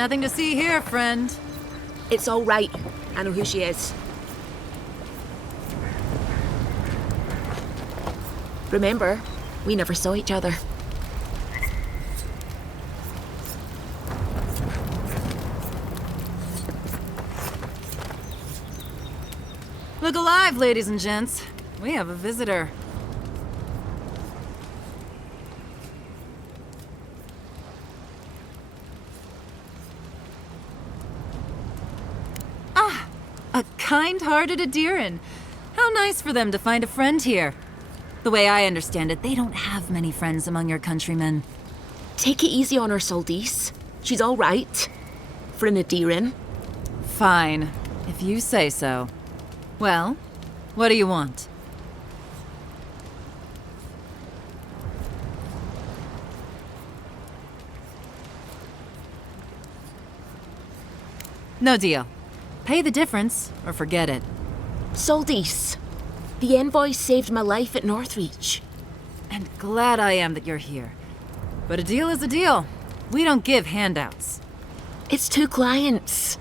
Nothing to see here, friend. It's all right. I know who she is. Remember, we never saw each other. Look alive, ladies and gents. We have a visitor. Ah, a kind-hearted Adiran. How nice for them to find a friend here. The way I understand it, they don't have many friends among your countrymen. Take it easy on her, Soldice. She's all right. For an Adiran. Fine, if you say so. Well, what do you want? No deal. Pay the difference, or forget it. Soldice, the envoy saved my life at Northreach. And glad I am that you're here. But a deal is a deal. We don't give handouts. It's 2 clients.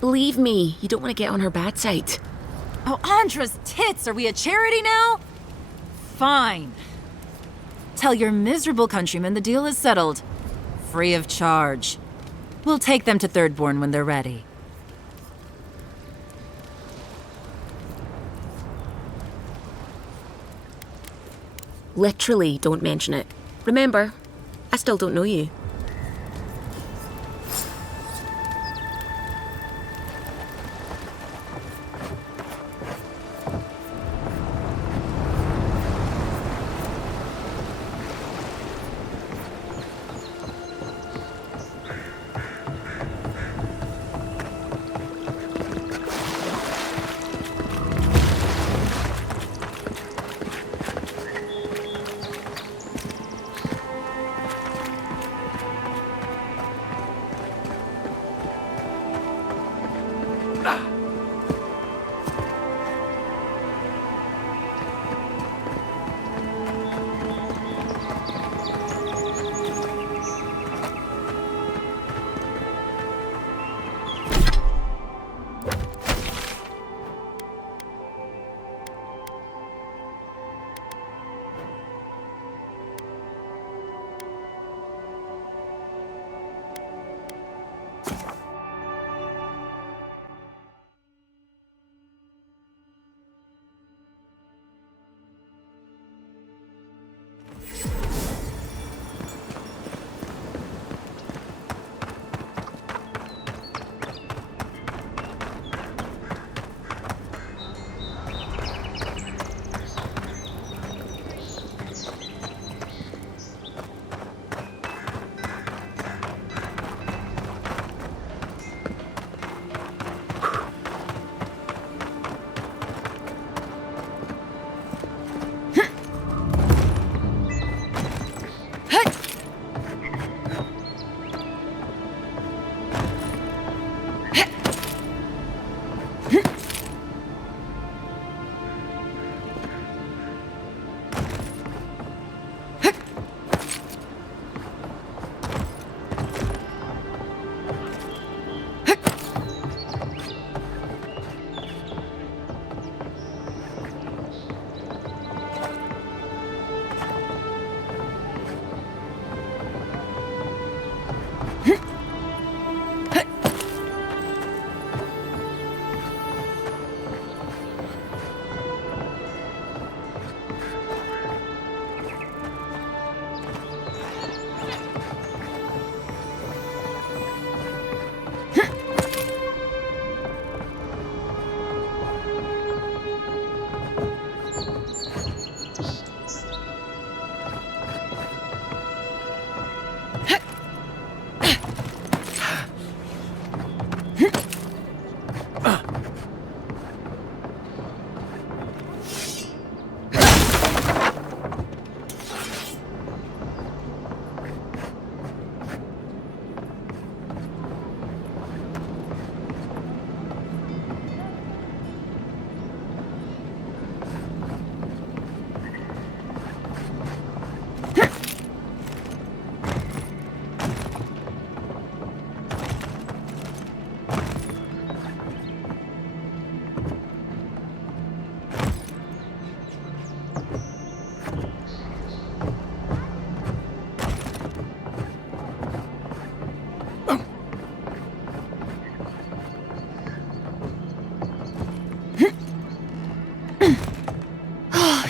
Believe me, you don't want to get on her bad side. Oh, Andra's tits! Are we a charity now? Fine. Tell your miserable countrymen the deal is settled. Free of charge. We'll take them to Thirdborn when they're ready. Literally, don't mention it. Remember, I still don't know you.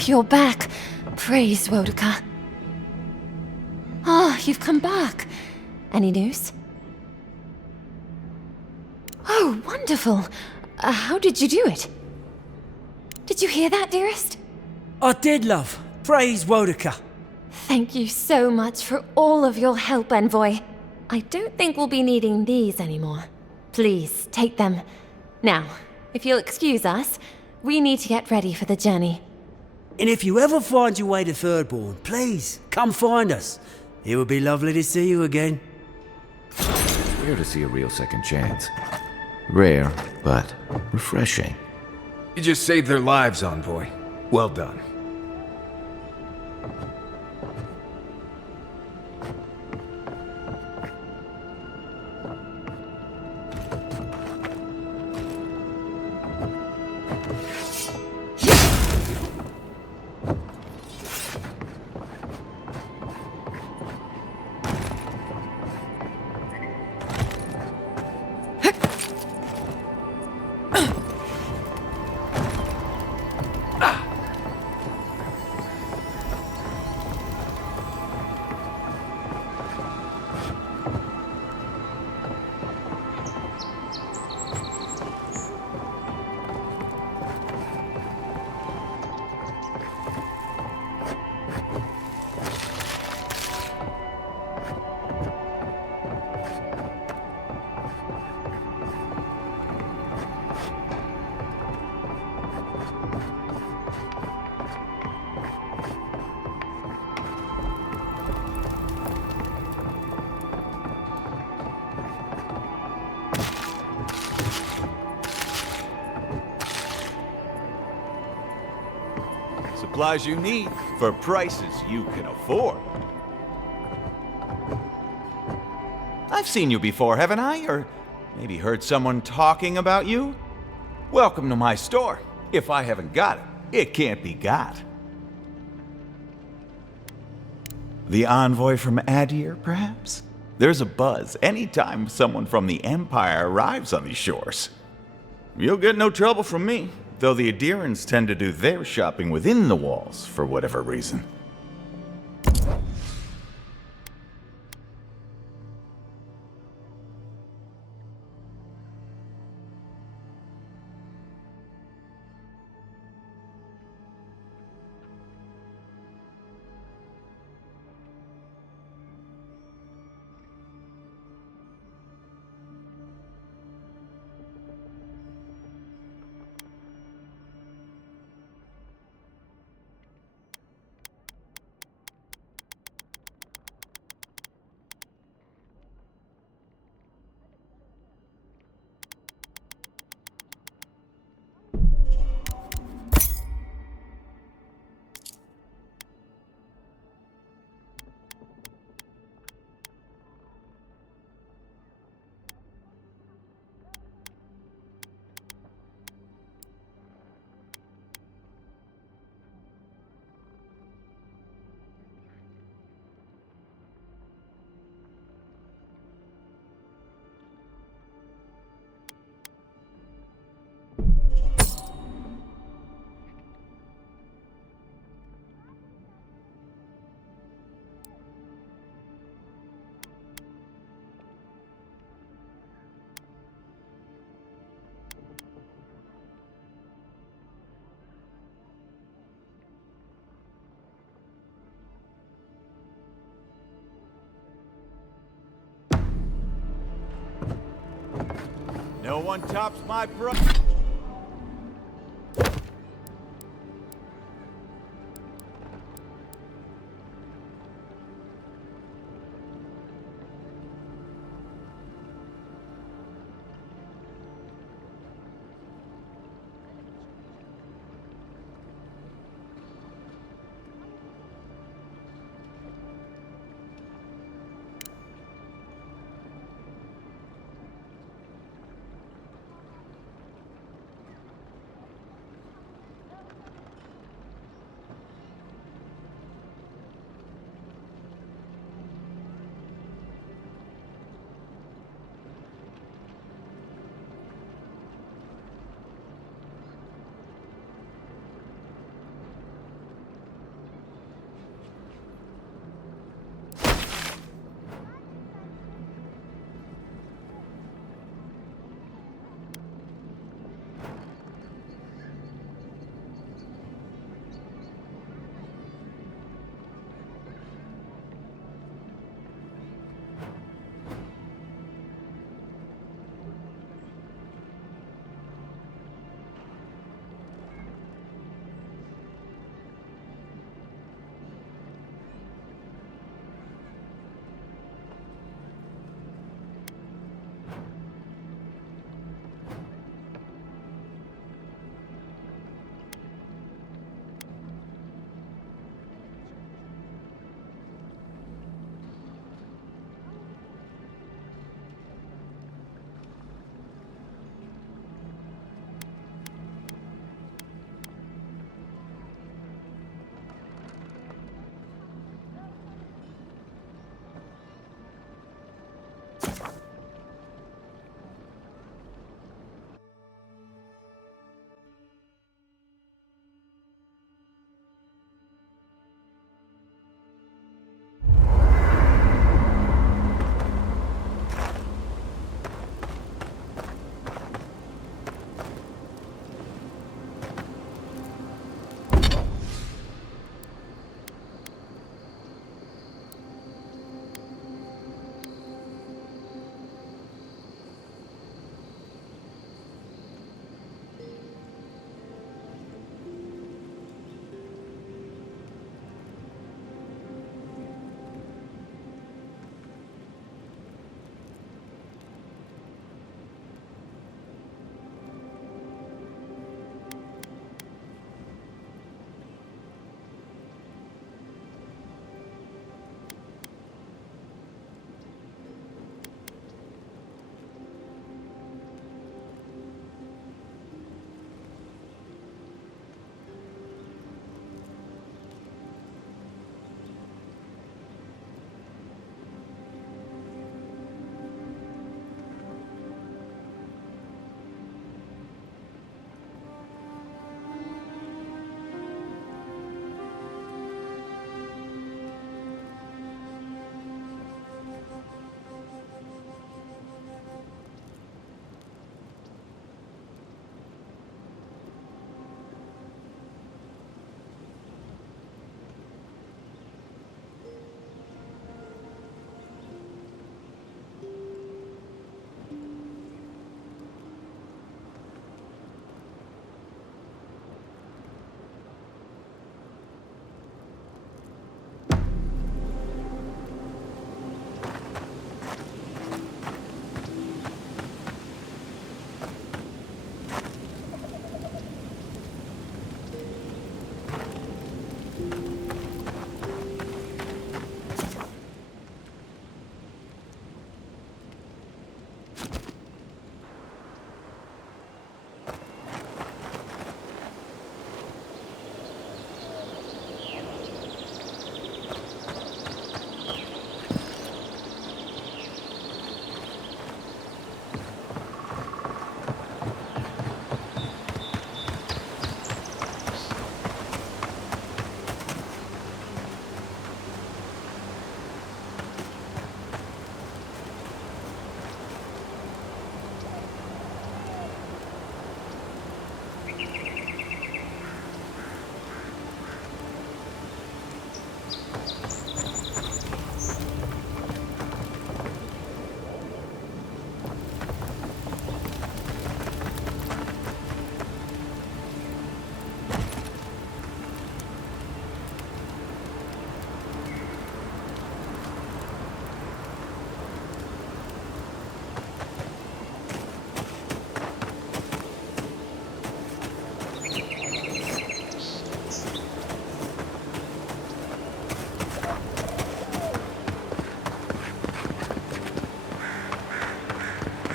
you're back. Praise Wodeca. Ah, you've come back. Any news? Oh, wonderful. How did you do it? Did you hear that, dearest? I did, love. Praise Wodeca. Thank you so much for all of your help, Envoy. I don't think we'll be needing these anymore. Please, take them. Now, if you'll excuse us, we need to get ready for the journey. And if you ever find your way to Thirdborn, please, come find us. It would be lovely to see you again. It's rare to see a real second chance. Rare, but refreshing. You just saved their lives, Envoy. Well done. Supplies you need for prices you can afford. I've seen you before, haven't I? Or maybe heard someone talking about you? Welcome to my store. If I haven't got it, it can't be got. The envoy from Adir, perhaps? There's a buzz anytime someone from the Empire arrives on these shores. You'll get no trouble from me, though the Adirans tend to do their shopping within the walls for whatever reason. No one tops my price.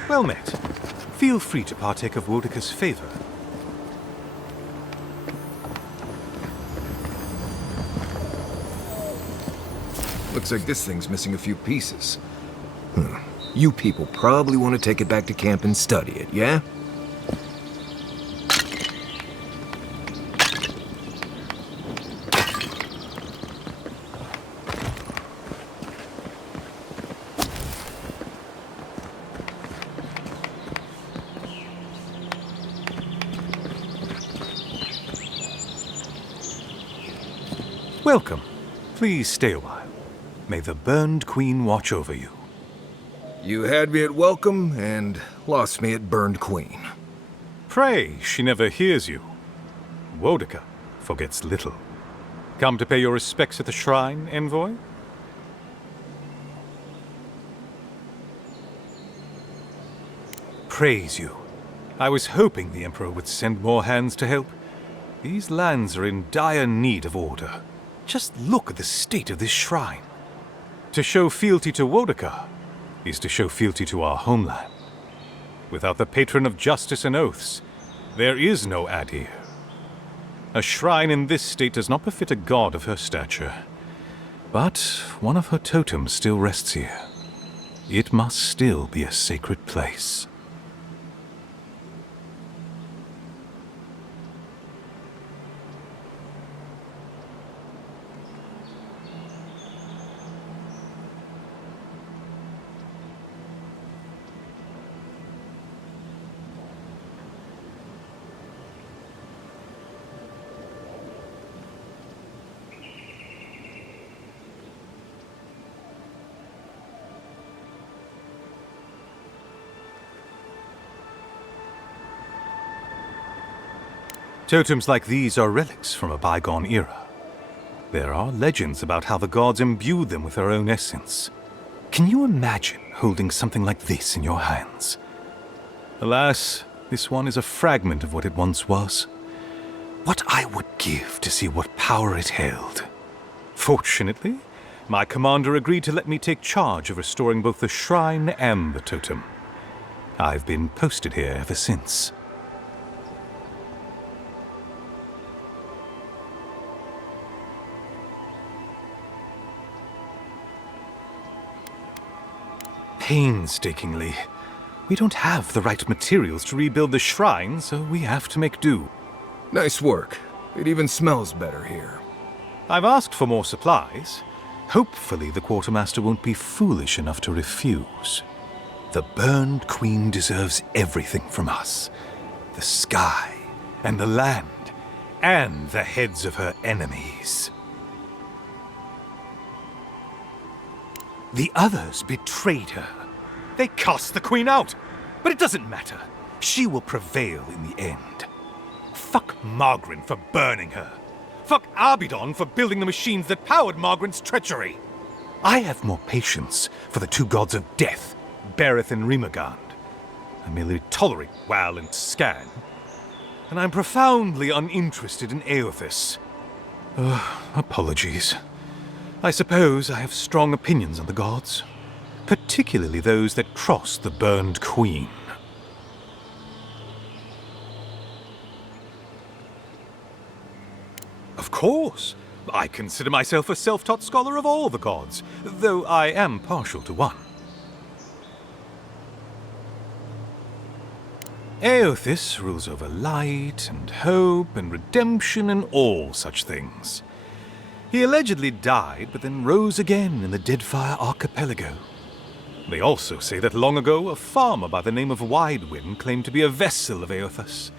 Well met. Feel free to partake of Wodeka's favor. Looks like this thing's missing a few pieces. You people probably want to take it back to camp and study it, yeah? Welcome. Please stay a while. May the Burned Queen watch over you. You had me at welcome and lost me at Burned Queen. Pray, she never hears you. Wodeka forgets little. Come to pay your respects at the shrine, envoy? Praise you. I was hoping the Emperor would send more hands to help. These lands are in dire need of order. Just look at the state of this shrine. To show fealty to Wodeka is to show fealty to our homeland. Without the patron of justice and oaths, there is no Adir. A shrine in this state does not befit a god of her stature. But one of her totems still rests here. It must still be a sacred place. Totems like these are relics from a bygone era. There are legends about how the gods imbued them with their own essence. Can you imagine holding something like this in your hands? Alas, this one is a fragment of what it once was. What I would give to see what power it held. Fortunately, my commander agreed to let me take charge of restoring both the shrine and the totem. I've been posted here ever since. Painstakingly. We don't have the right materials to rebuild the shrine, so we have to make do. Nice work. It even smells better here. I've asked for more supplies. Hopefully the quartermaster won't be foolish enough to refuse. The Burned Queen deserves everything from us. The sky, and the land, and the heads of her enemies. The others betrayed her. They cast the Queen out. But it doesn't matter. She will prevail in the end. Fuck Margaret for burning her. Fuck Abidon for building the machines that powered Margaret's treachery. I have more patience for the two gods of death, Bereth and Rimagand. I merely tolerate Wal and Scan. And I'm profoundly uninterested in Eothas. Apologies. I suppose I have strong opinions on the gods, particularly those that cross the Burned Queen. Of course, I consider myself a self-taught scholar of all the gods, though I am partial to one. Eothas rules over light and hope and redemption and all such things. He allegedly died, but then rose again in the Deadfire Archipelago. They also say that long ago, a farmer by the name of Widewind claimed to be a vessel of Eothas,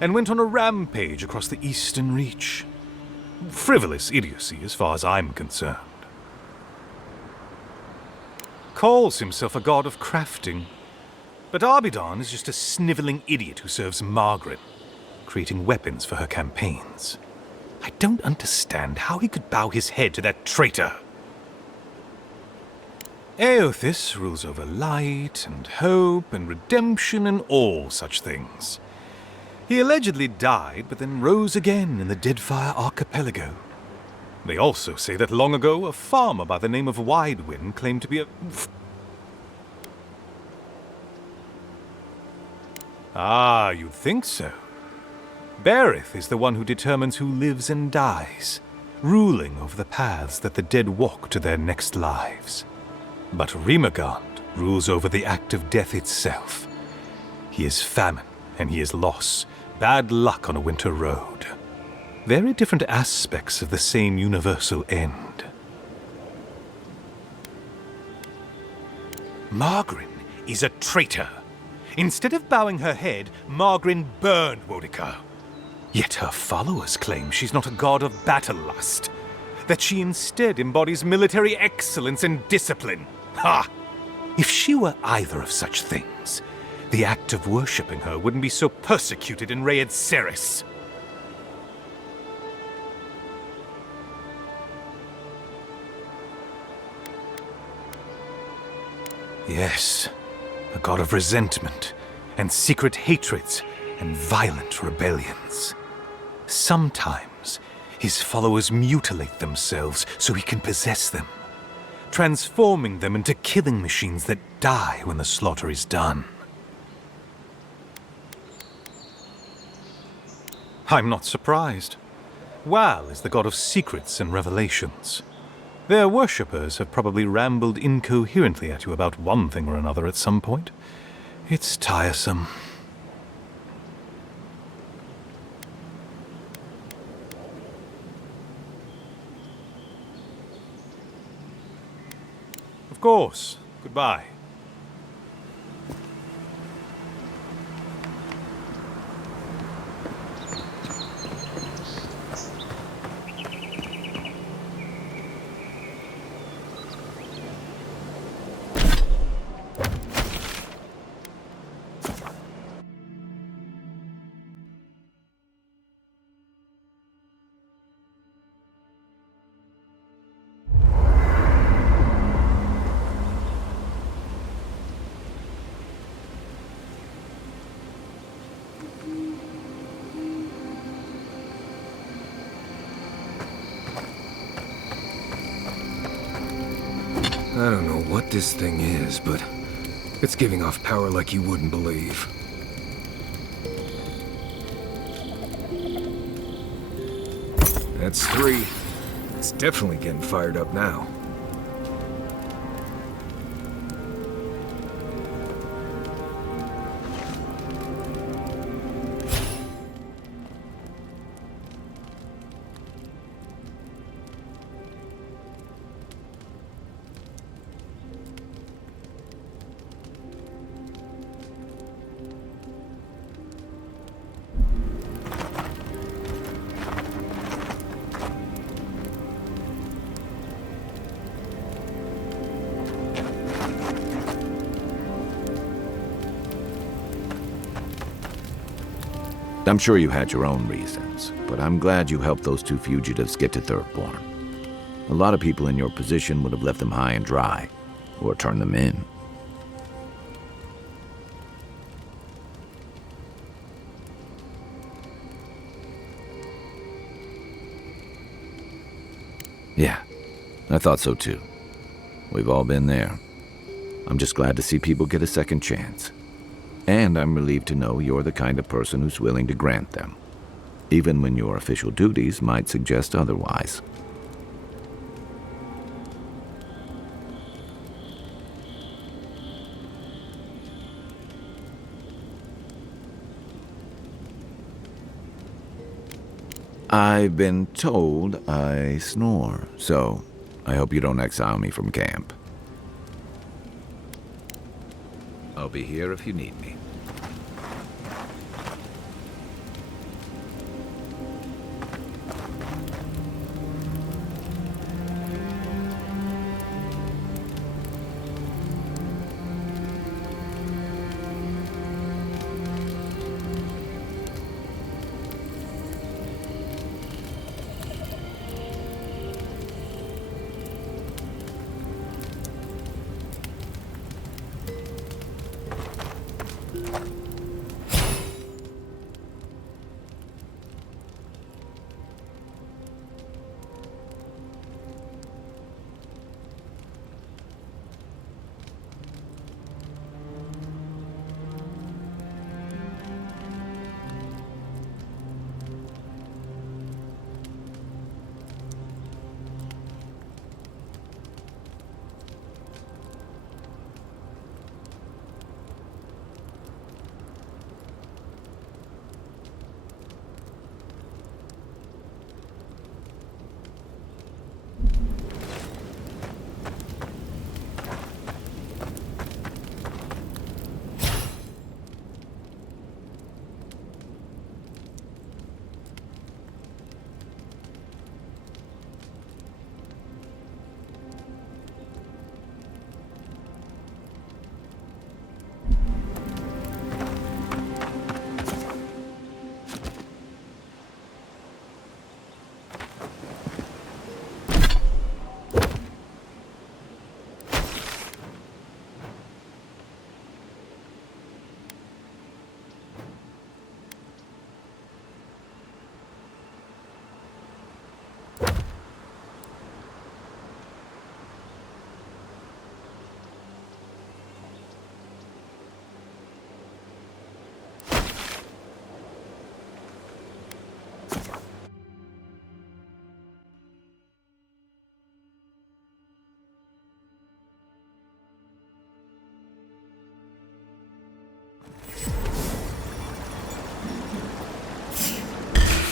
and went on a rampage across the Eastern Reach. Frivolous idiocy, as far as I'm concerned. Calls himself a god of crafting, but Abidon is just a sniveling idiot who serves Margaret, creating weapons for her campaigns. I don't understand how he could bow his head to that traitor. Eothas rules over light and hope and redemption and all such things. He allegedly died, but then rose again in the Deadfire Archipelago. They also say that long ago, a farmer by the name of Widewind claimed to be a... Ah, you'd think so. Berith is the one who determines who lives and dies, ruling over the paths that the dead walk to their next lives. But Rimagand rules over the act of death itself. He is famine, and he is loss, bad luck on a winter road. Very different aspects of the same universal end. Margarin is a traitor. Instead of bowing her head, Margarin burned Boudica. Yet her followers claim she's not a god of battle lust, that she instead embodies military excellence and discipline. Ha! If she were either of such things, the act of worshipping her wouldn't be so persecuted in Rayed Ceres. Yes, a god of resentment, and secret hatreds, and violent rebellions. Sometimes, his followers mutilate themselves so he can possess them, transforming them into killing machines that die when the slaughter is done. I'm not surprised. Wal is the god of secrets and revelations. Their worshippers have probably rambled incoherently at you about one thing or another at some point. It's tiresome. Of course. Goodbye. I don't know what this thing is, but it's giving off power like you wouldn't believe. That's 3. It's definitely getting fired up now. I'm sure you had your own reasons, but I'm glad you helped those 2 fugitives get to Thirdborn. A lot of people in your position would have left them high and dry, or turned them in. Yeah, I thought so too. We've all been there. I'm just glad to see people get a second chance. And I'm relieved to know you're the kind of person who's willing to grant them, even when your official duties might suggest otherwise. I've been told I snore, so I hope you don't exile me from camp. I'll be here if you need me.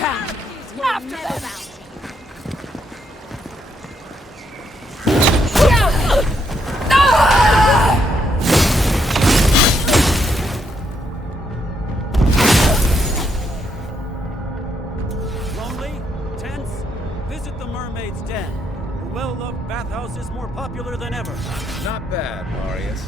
town! After them! Lonely? Tense? Visit the Mermaid's Den. The well-loved bathhouse is more popular than ever. Not bad, Marius.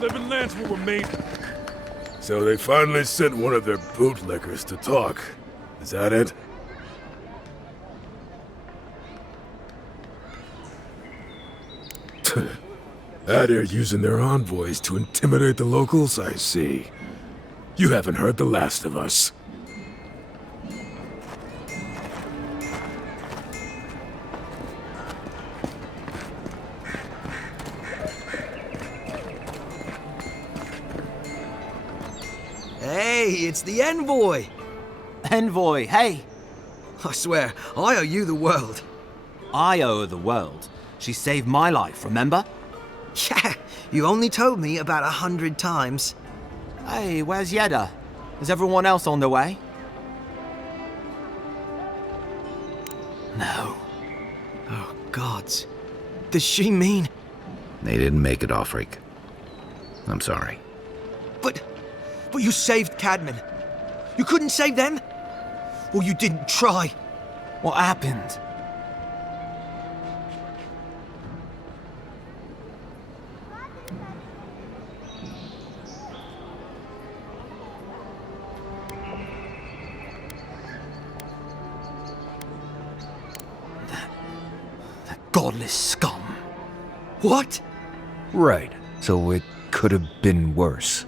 Living lands will remain. So they finally sent one of their bootlickers to talk. Is that it? Out here using their envoys to intimidate the locals, I see. You haven't heard the last of us. Hey, it's the envoy! Envoy, hey! I swear, I owe you the world. I owe her the world. She saved my life, remember? Yeah, you only told me about 100 times. Hey, where's Yeda? Is everyone else on their way? No. Oh, gods. Does she mean... They didn't make it, Offreak. I'm sorry. But you saved Cadman. You couldn't save them? Or you didn't try? What happened? That godless scum. What? Right. So it could have been worse.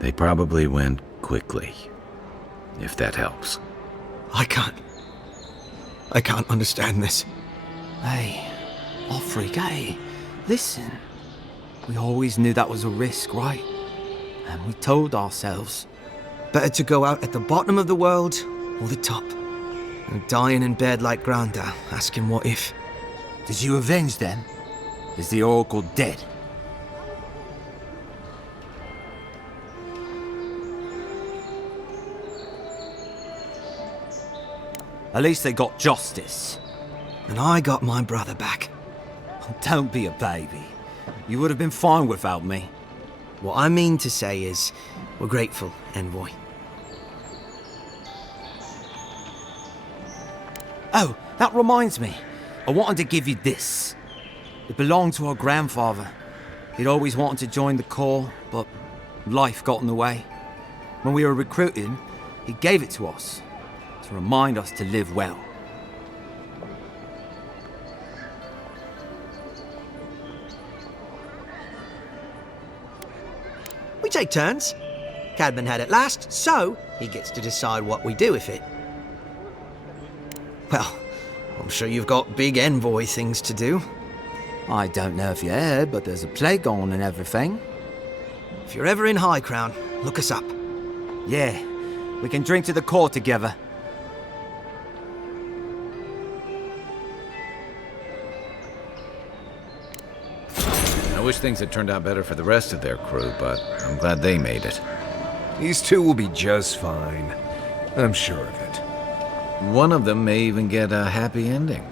They probably went quickly, if that helps. I can't understand this. Hey, Offreak, hey, listen. We always knew that was a risk, right? And we told ourselves. Better to go out at the bottom of the world or the top. And dying in bed like Granda, asking what if. Did you avenge them? Is the Oracle dead? At least they got justice. And I got my brother back. Don't be a baby. You would have been fine without me. What I mean to say is, we're grateful, Envoy. Oh, that reminds me. I wanted to give you this. It belonged to our grandfather. He'd always wanted to join the Corps, but life got in the way. When we were recruiting, he gave it to us to remind us to live well. We take turns. Cadman had it last, so he gets to decide what we do with it. Well, I'm sure you've got big envoy things to do. I don't know if you heard, but there's a plague on and everything. If you're ever in High Crown, look us up. Yeah, we can drink to the Corps together. I wish things had turned out better for the rest of their crew, but I'm glad they made it. These two will be just fine. I'm sure of it. One of them may even get a happy ending.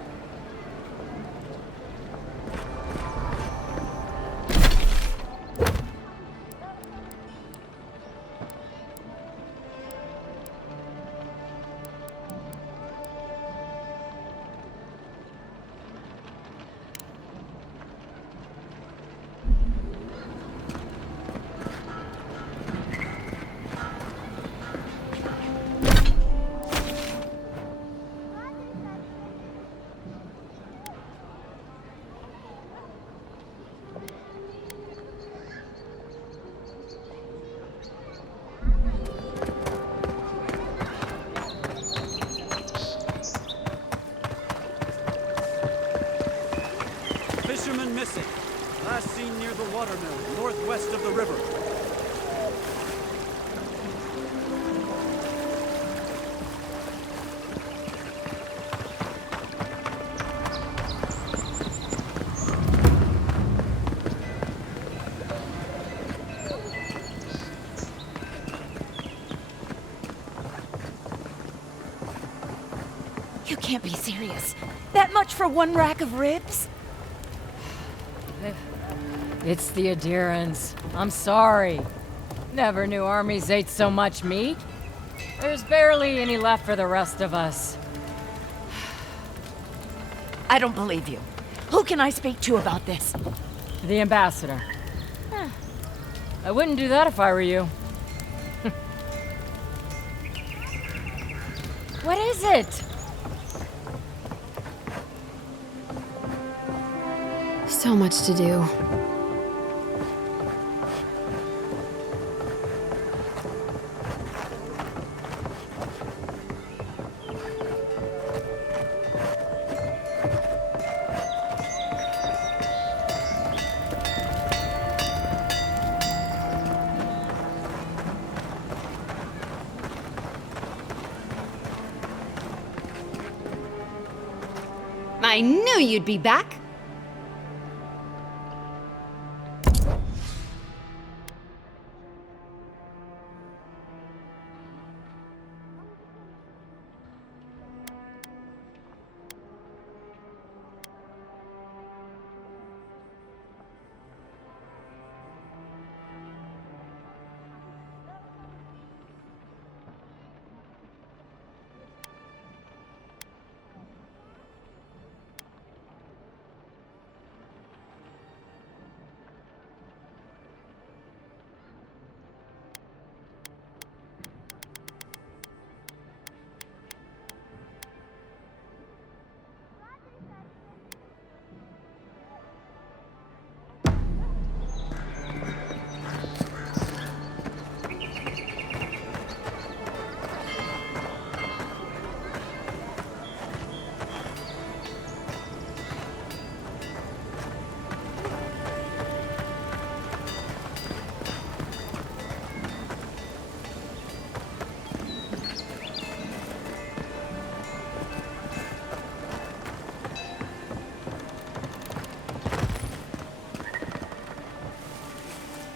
of the watermill, northwest of the river. You can't be serious. That much for one rack of ribs? It's the adherents. I'm sorry. Never knew armies ate so much meat. There's barely any left for the rest of us. I don't believe you. Who can I speak to about this? The ambassador. I wouldn't do that if I were you. What is it? So much to do. I knew you'd be back.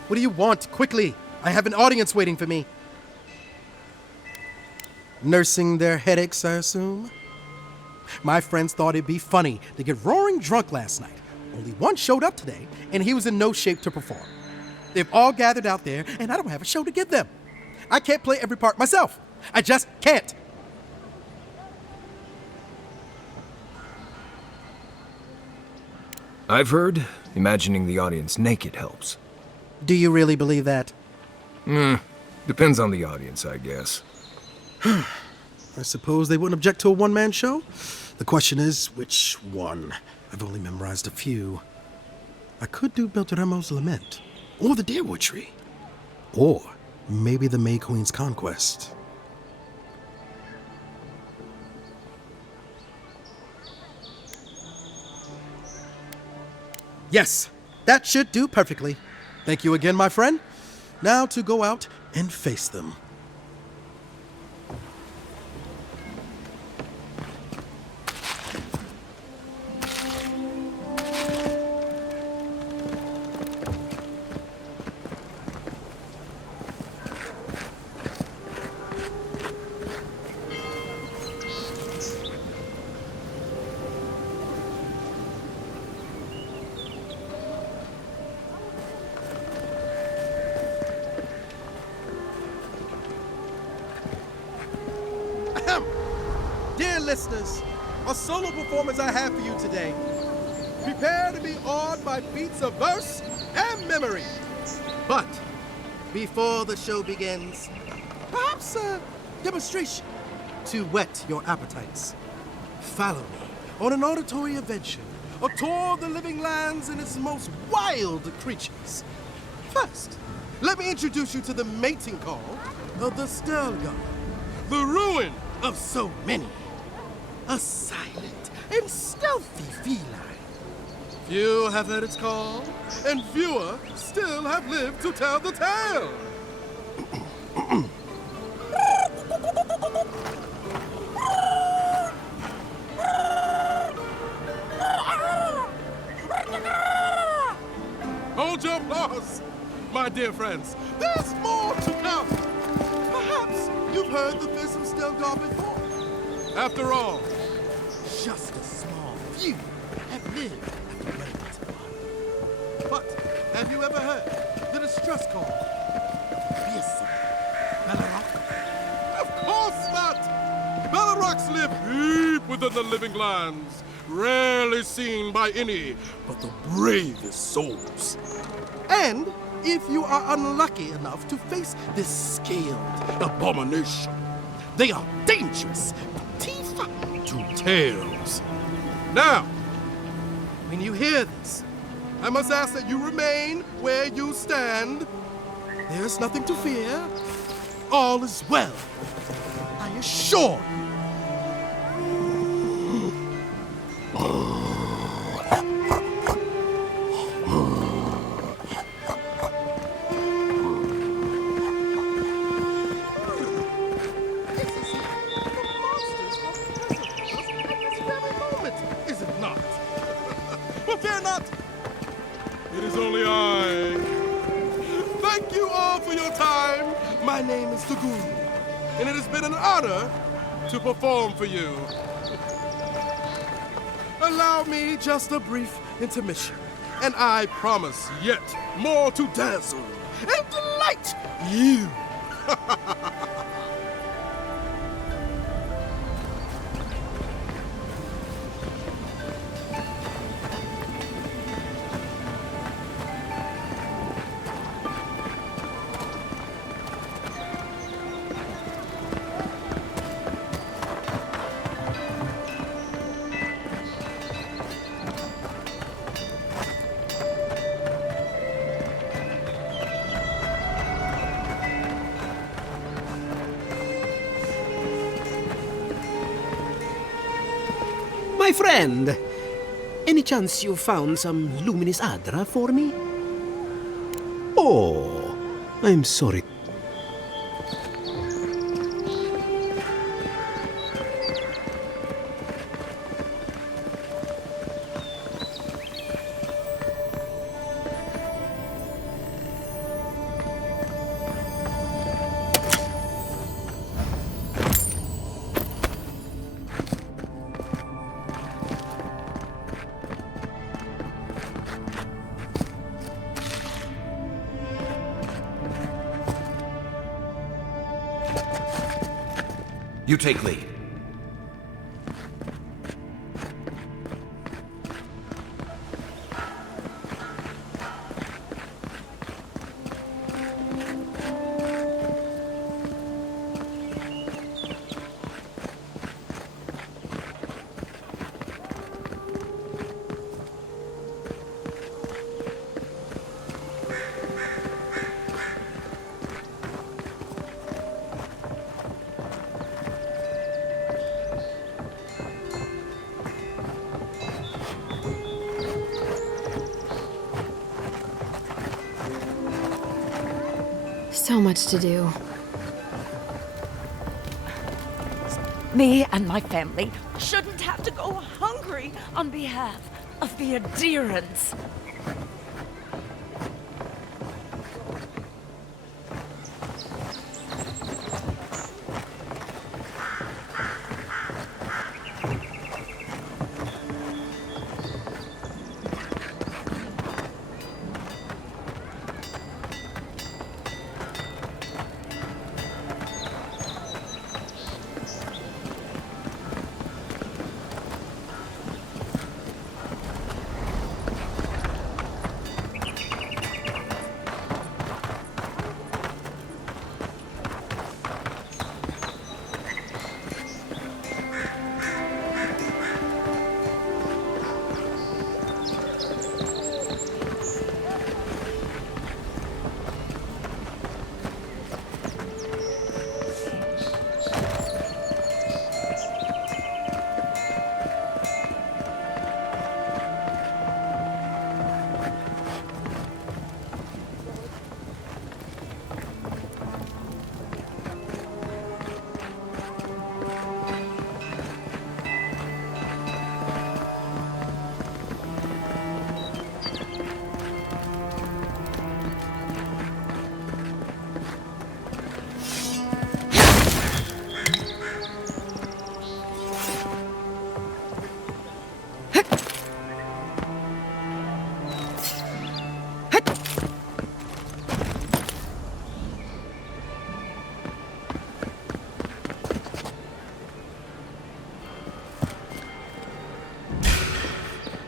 What do you want? Quickly! I have an audience waiting for me. Nursing their headaches, I assume? My friends thought it'd be funny to get roaring drunk last night. Only one showed up today, and he was in no shape to perform. They've all gathered out there, and I don't have a show to give them. I can't play every part myself. I just can't. I've heard imagining the audience naked helps. Do you really believe that? Depends on the audience, I guess. I suppose they wouldn't object to a one-man show? The question is, which one? I've only memorized a few. I could do Beltramo's Lament, or the Deerwood Tree, or maybe the May Queen's Conquest. Yes, that should do perfectly. Thank you again, my friend. Now to go out and face them. Dear listeners, a solo performance I have for you today. Prepare to be awed by feats of verse and memory. But before the show begins, perhaps a demonstration to whet your appetites. Follow me on an auditory adventure, a tour of the living lands and its most wild creatures. First, let me introduce you to the mating call of the Stelgar, the ruin of so many. A silent and stealthy feline. Few have heard its call, and fewer still have lived to tell the tale. Hold your applause, my dear friends. There's more to come. Perhaps you've heard the Vism Stilgar before. After all, just a small few have lived after Reynolds one. But have you ever heard the distress call of Vism Bellerock? Of course not! Bellerocks live deep within the living lands, rarely seen by any but the bravest souls. And if you are unlucky enough to face this scaled abomination, they are dangerous teeth to tails. Now, when you hear this, I must ask that you remain where you stand. There's nothing to fear. All is well. I assure you. My name is the Guru, and it has been an honor to perform for you. Allow me just a brief intermission, and I promise yet more to dazzle and delight you. My friend, any chance you found some luminous Adra for me? Oh, I'm sorry. You take lead. So much to do. Me and my family shouldn't have to go hungry on behalf of the adherents.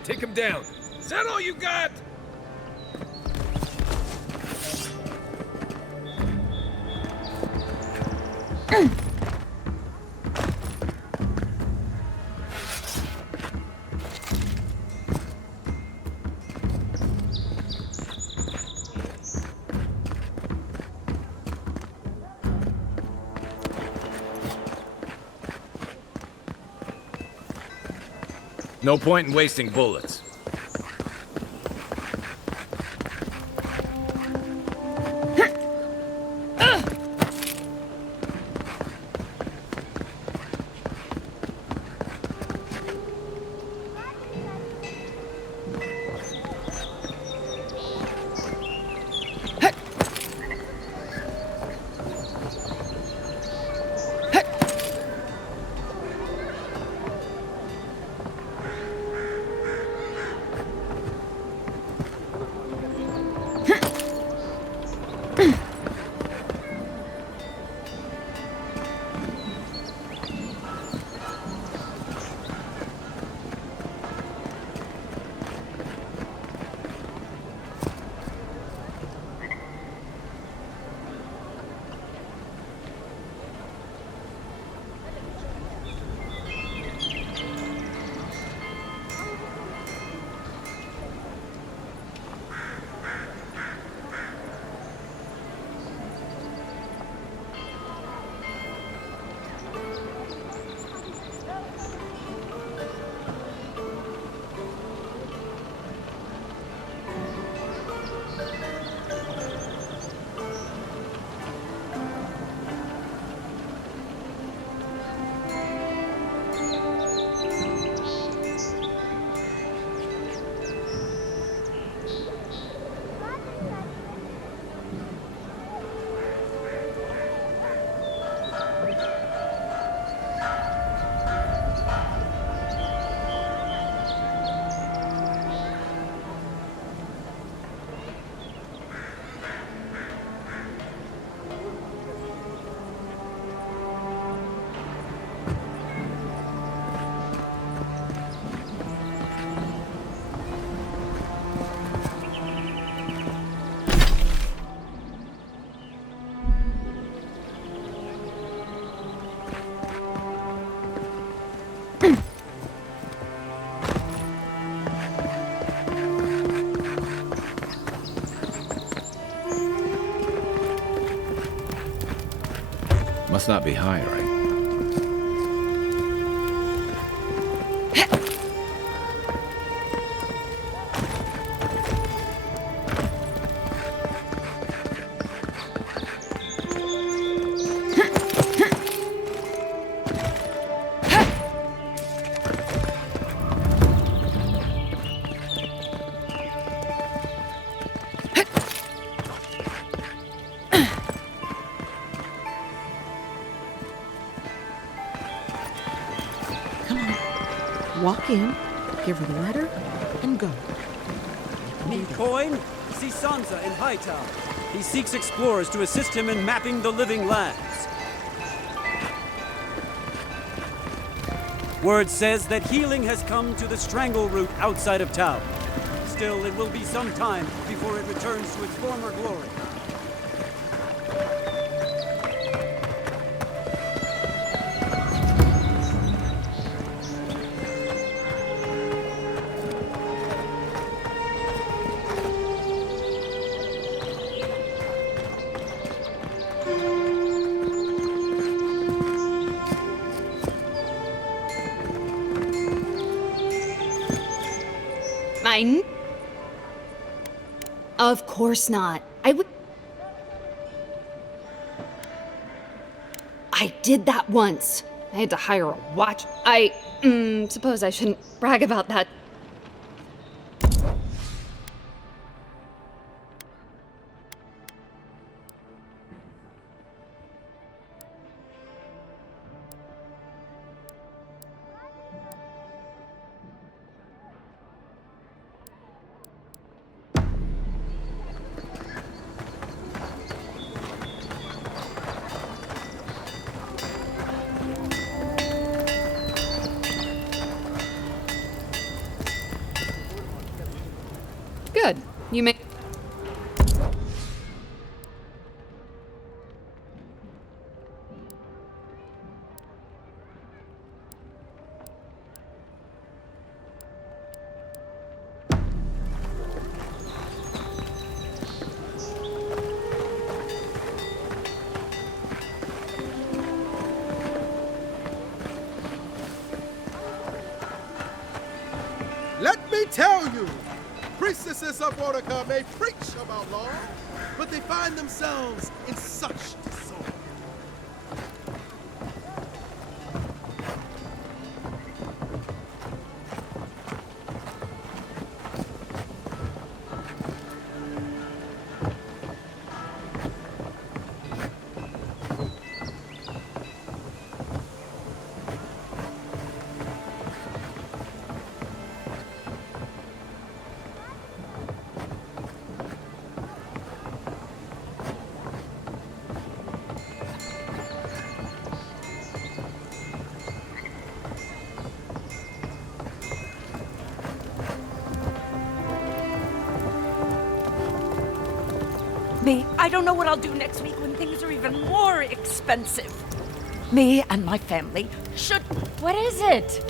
Take him down. Is that all you got? No point in wasting bullets. Must not be high, right? Walk in, give her the letter, and go. Need coin? See Sansa in Hightower. He seeks explorers to assist him in mapping the living lands. Word says that healing has come to the Strangle Root outside of town. Still, it will be some time before it returns to its former glory. Of course not. I did that once. I had to hire a watch. Suppose I shouldn't brag about that. You may. Let me tell you, priestesses of Orca may preach about law, but they find themselves in such disorder. Me, I don't know what I'll do next week when things are even more expensive. Me and my family should... What is it?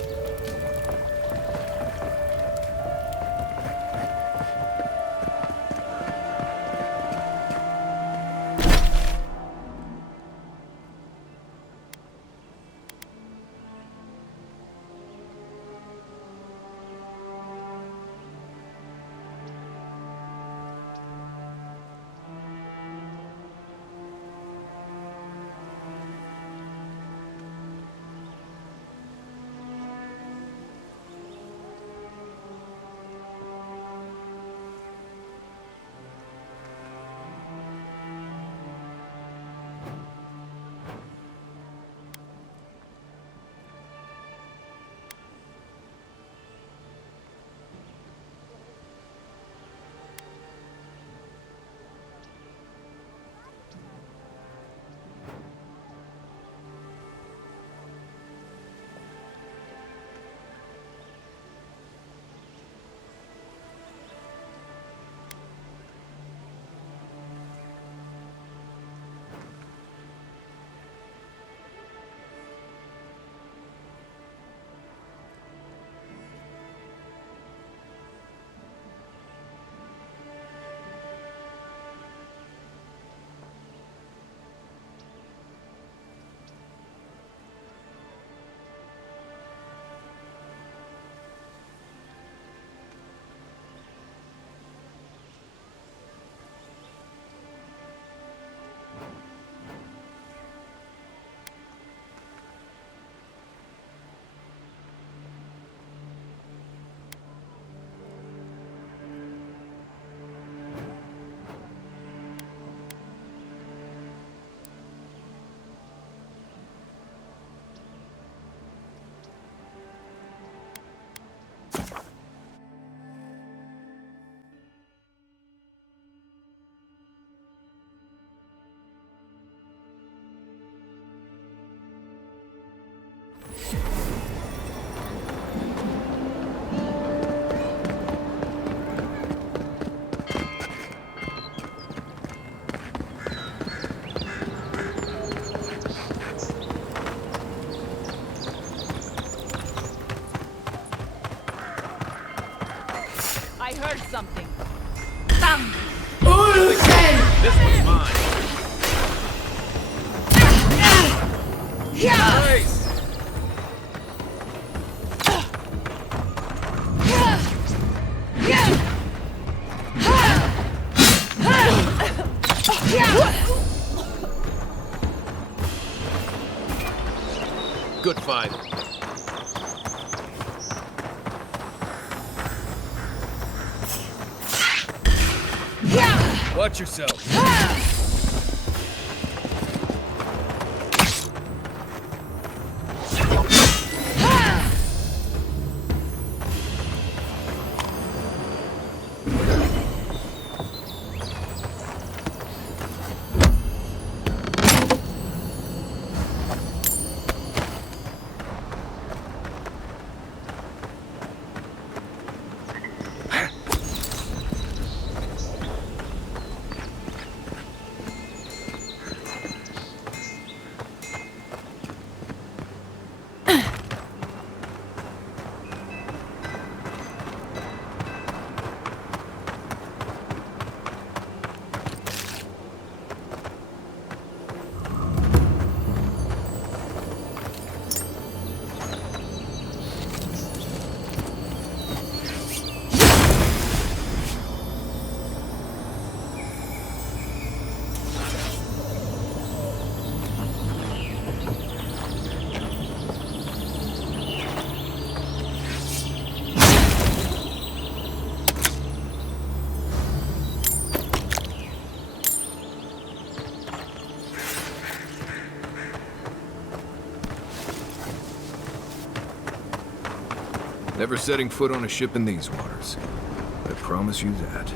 I heard something. Bam! This one's mine. Nice! Good fight. Watch yourself. Never setting foot on a ship in these waters. I promise you that.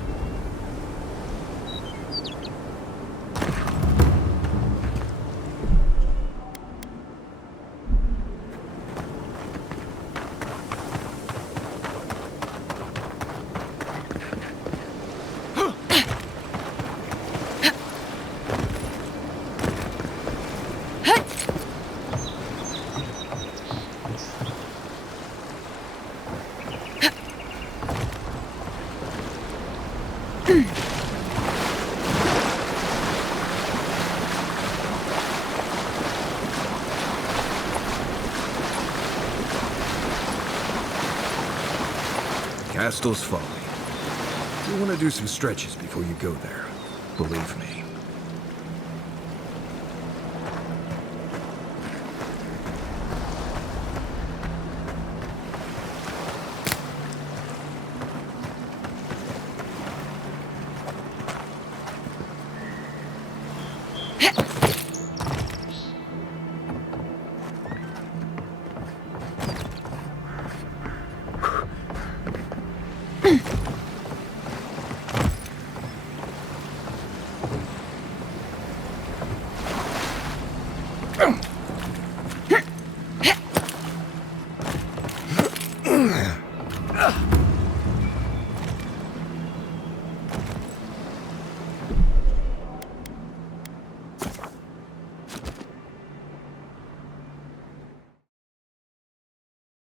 Castle's Folly. You want to do some stretches before you go there. Believe me.